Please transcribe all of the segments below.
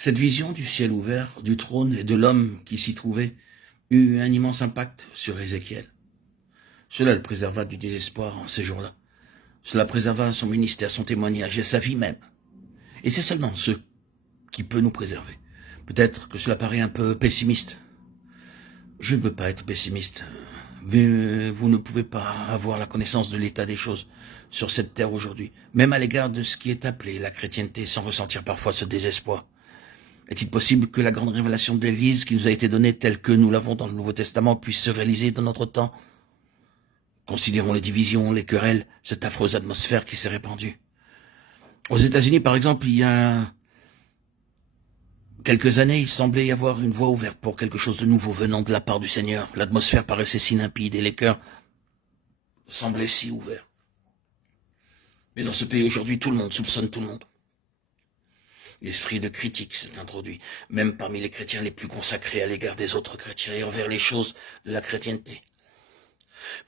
Cette vision du ciel ouvert, du trône et de l'homme qui s'y trouvait eut un immense impact sur Ézéchiel. Cela le préserva du désespoir en ces jours-là. Cela préserva son ministère, son témoignage et sa vie même. Et c'est seulement ce qui peut nous préserver. Peut-être que cela paraît un peu pessimiste. Je ne veux pas être pessimiste, mais vous ne pouvez pas avoir la connaissance de l'état des choses sur cette terre aujourd'hui, même à l'égard de ce qui est appelé la chrétienté, sans ressentir parfois ce désespoir. Est-il possible que la grande révélation de l'Église qui nous a été donnée telle que nous l'avons dans le Nouveau Testament puisse se réaliser dans notre temps? Considérons les divisions, les querelles, cette affreuse atmosphère qui s'est répandue. Aux États-Unis, par exemple, il y a quelques années, il semblait y avoir une voie ouverte pour quelque chose de nouveau venant de la part du Seigneur. L'atmosphère paraissait si limpide et les cœurs semblaient si ouverts. Mais dans ce pays aujourd'hui, tout le monde soupçonne tout le monde. L'esprit de critique s'est introduit, même parmi les chrétiens les plus consacrés à l'égard des autres chrétiens et envers les choses de la chrétienté.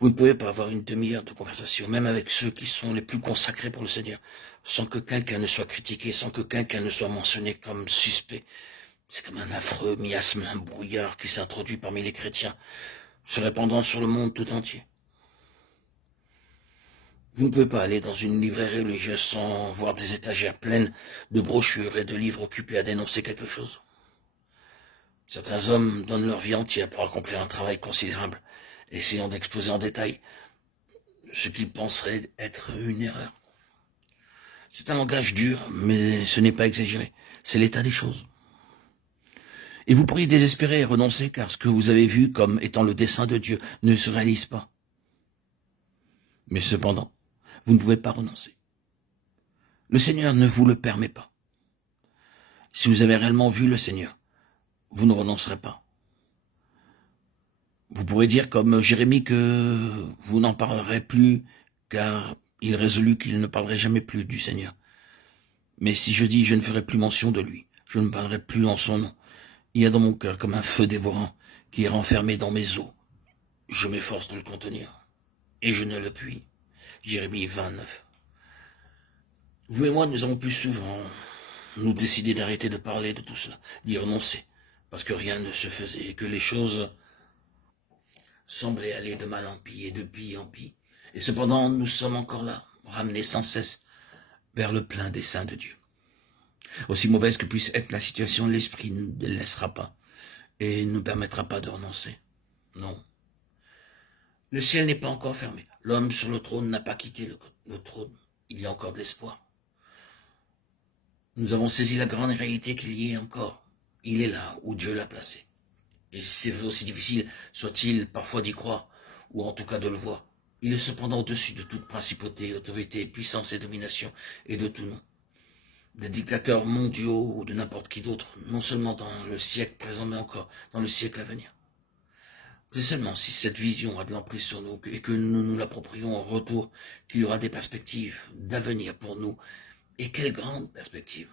Vous ne pouvez pas avoir une demi-heure de conversation, même avec ceux qui sont les plus consacrés pour le Seigneur, sans que quelqu'un ne soit critiqué, sans que quelqu'un ne soit mentionné comme suspect. C'est comme un affreux miasme, un brouillard qui s'est introduit parmi les chrétiens, se répandant sur le monde tout entier. Vous ne pouvez pas aller dans une librairie religieuse sans voir des étagères pleines de brochures et de livres occupés à dénoncer quelque chose. Certains hommes donnent leur vie entière pour accomplir un travail considérable, essayant d'exposer en détail ce qu'ils penseraient être une erreur. C'est un langage dur, mais ce n'est pas exagéré. C'est l'état des choses. Et vous pourriez désespérer et renoncer, car ce que vous avez vu comme étant le dessein de Dieu ne se réalise pas. Mais cependant, vous ne pouvez pas renoncer. Le Seigneur ne vous le permet pas. Si vous avez réellement vu le Seigneur, vous ne renoncerez pas. Vous pourrez dire comme Jérémie que vous n'en parlerez plus, car il résolut qu'il ne parlerait jamais plus du Seigneur. Mais si je dis je ne ferai plus mention de lui, je ne parlerai plus en son nom, il y a dans mon cœur comme un feu dévorant qui est renfermé dans mes os. Je m'efforce de le contenir, et je ne le puis. Jérémie 29. Vous et moi, nous avons pu souvent nous décider d'arrêter de parler de tout cela, d'y renoncer, parce que rien ne se faisait, et que les choses semblaient aller de mal en pis et de pis en pis. Et cependant, nous sommes encore là, ramenés sans cesse vers le plein dessein de Dieu. Aussi mauvaise que puisse être la situation, l'Esprit ne nous laissera pas et ne nous permettra pas de renoncer. Non. Le ciel n'est pas encore fermé. L'homme sur le trône n'a pas quitté le trône. Il y a encore de l'espoir. Nous avons saisi la grande réalité qu'il y est encore. Il est là où Dieu l'a placé. Et c'est vrai, aussi difficile soit-il parfois d'y croire, ou en tout cas de le voir. Il est cependant au-dessus de toute principauté, autorité, puissance et domination, et de tout nom. Des dictateurs mondiaux ou de n'importe qui d'autre, non seulement dans le siècle présent, mais encore dans le siècle à venir. C'est seulement si cette vision a de l'emprise sur nous et que nous nous l'approprions en retour qu'il y aura des perspectives d'avenir pour nous. Et quelle grande perspective!